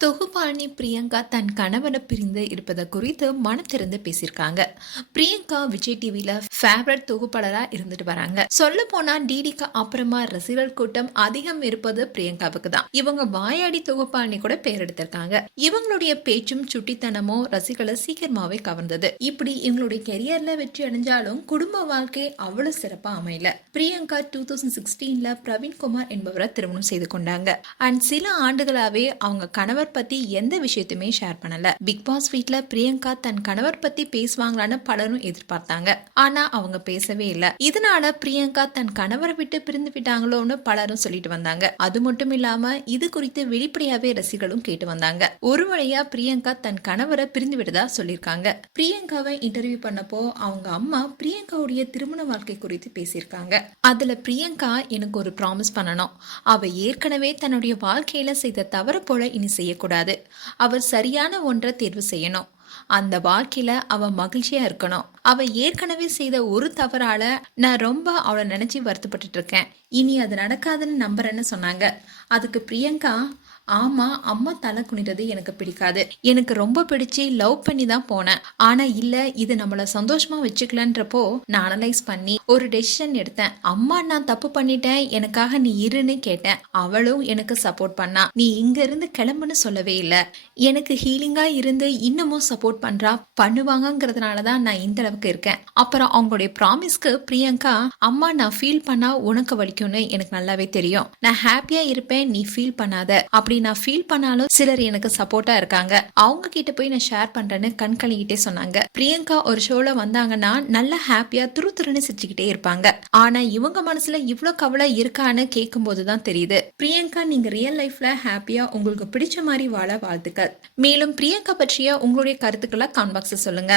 தொகுப்பாளினி பிரியங்கா தன் கணவனை பிரிந்து இருப்பதை குறித்து மனம் திறந்து பேசியிருக்காங்க. பிரியங்கா விஜய் டிவில ஃபேவரட் தொகுப்பாளரா இருந்துட்டு வராங்க. சொல்ல போனா டிடிக்கு அப்புறமா ரசிகர்கள் கூட்டம் அதிகம் இருப்பது பிரியங்காவுக்கு தான். இவங்க வாயாடி தொகுப்பாளினி கூட பெயர் எடுத்திருக்காங்க. இவங்களுடைய பேச்சும் சுட்டித்தனமும் ரசிகர்களை சீக்கிரமாவே கவர்ந்தது. இப்படி இவங்களுடைய கெரியர்ல வெற்றி அடைஞ்சாலும் குடும்ப வாழ்க்கை அவ்வளவு சிறப்பா அமையல. பிரியங்கா 2016ல பிரவீன்குமார் என்பவரை திருமணம் செய்து கொண்டாங்க. அண்ட் சில ஆண்டுகளாவே அவங்க கணவர் பத்தி எந்த விஷயத்தையுமே ஷேர் பண்ணல. பிக் பாஸ் வீட்ல பிரியங்கா தன் கணவர் பத்தி பேசுவாங்களான்னு பலரும் எதிர்பார்த்தாங்க. ஆனா அவங்க பேசவே இல்ல. இதனால பிரியங்கா தன் கணவரை விட்டு பிரிந்து விட்டாங்களோன்னு பலரும் சொல்லிட்டு வந்தாங்க. அது மட்டும் இல்லாம இது குறித்து வெளிப்படையாவே ரசிகர்களும் கேட்டு வந்தாங்க. ஒரு வழியா பிரியங்கா தன் கணவரை பிரிந்து விட்டதா சொல்லியிருக்காங்க. பிரியங்காவை இன்டர்வியூ பண்ணப்போ அவங்க அம்மா பிரியங்காவுடைய திருமண வாழ்க்கை குறித்து பேசியிருக்காங்க. அதுல பிரியங்கா எனக்கு ஒரு ப்ராமிஸ் பண்ணணும். அவ ஏற்கனவே தன்னுடைய வாழ்க்கையில செய்த தவறு போல இனி செய்யக்கூடாது. அவர் சரியான ஒன்றை தேர்வு செய்யணும். அந்த வாழ்க்கையில அவ மகிழ்ச்சியா இருக்கணும். அவ ஏற்கனவே செய்த ஒரு தவறால நான் ரொம்ப அவளை நினைச்சு வருத்தப்பட்டு இருக்கேன். இனி அது நடக்காதுன்னு நம்புறேன்னு சொன்னாங்க. அதுக்கு பிரியங்கா, ஆமா, அம்மா தலை குனிறது எனக்கு பிடிக்காது. எனக்கு ரொம்ப பிடிச்சி லவ் பண்ணி தான் போனேன். ஆனா இல்ல, இது நம்மள சந்தோஷமா வச்சுக்கலன்றப்போ நான் அனலைஸ் பண்ணி ஒரு டெசிஷன் எடுத்தேன். அம்மா நான் தப்பு பண்ணிட்டேன், எனக்காக நீ இருன்னு கேட்டேன். அவளும் எனக்கு சப்போர்ட் பண்ணா. நீ இங்க இருந்து கிளம்புன்னு சொல்லவே இல்ல. எனக்கு ஹீலிங்கா இருந்து இன்னமும் சப்போர்ட் பண்றா, பண்ணுவாங்கங்கிறதுனாலதான் நான் இந்த அளவுக்கு இருக்கேன். அப்புறம் அவங்களுடைய ப்ராமிஸ்க்கு பிரியங்கா, அம்மா நான் ஃபீல் பண்ணா உனக்கு வலிக்கும்னு எனக்கு நல்லாவே தெரியும். நான் ஹாப்பியா இருப்பேன், நீ ஃபீல் பண்ணாத. அப்படி நான் ஃபீல் பண்ணாலும் சிலர் எனக்கு சப்போர்ட்டா இருக்காங்க. அவங்க கிட்ட போய் நான் ஷேர் பண்றேன்னு கண் கலங்கிட்டே சொன்னாங்க. பிரியங்கா ஒரு ஷோல வந்தாங்கன்னா நல்லா ஹாப்பியா துருத்துருன்னு சிரிச்சுக்கிட்டே இருப்பாங்க. ஆனா இவங்க மனசுல இவ்வளவு கவலை இருக்கான்னு கேட்கும் போதுதான் தெரியுது. பிரியங்கா, நீங்க ரியல் லைஃப்ல ஹாப்பியா உங்களுக்கு பிடிச்ச மாதிரி வாழ வாழ்த்துக்கள். மேலும் பிரியங்கா பற்றிய உங்களுடைய கருத்துக்களை கமெண்ட் பாக்ஸ்ல சொல்லுங்க.